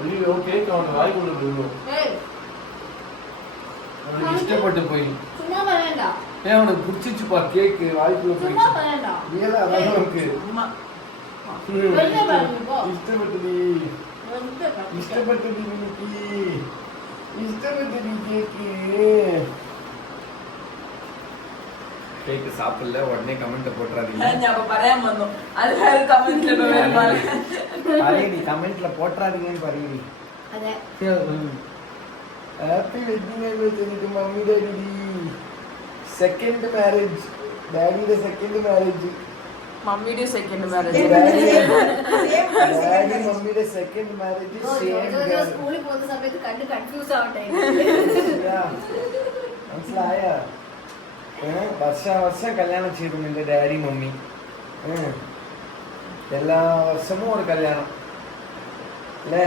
അയ്യോ കേക്ക് അവന് വായിക്കൊണ്ട് വീണു. അവന് ഇഷ്ടപ്പെട്ടു പോയി. അവന് കുറിച്ചുപ്പാ കേക്ക് വായിക്കുള്ള പോയി. ഇഷ്ടപ്പെട്ടു കേക്ക് സാപ്പില്ല ഉടനെ കമന്റ് പോട്ടാதீங்க പറയാൻ വന്നു കമന്റില് പോട്ടാதீங்கன்னு പറയടി. Happy wedding anniversary mummy daddy. Second marriage ഡാഡിയുടെ സെക്കൻഡ് മാരേജ്. മമ്മിയുടെ സെക്കൻഡ് മാരേജ്. ഡാഡി മമ്മിയുടെ സെക്കൻഡ് മാരേജ്. സ്കൂളിൽ പോകുന്ന സമയത്ത് കണ്ട് കൺഫ്യൂസ് ആവട്ടെ. മനസ്സിലായ വർഷം കല്യാണം ചെയ്തു നിന്റെ ഡാഡി മമ്മി. എല്ലാ വർഷവും ഒരു കല്യാണം അല്ലേ?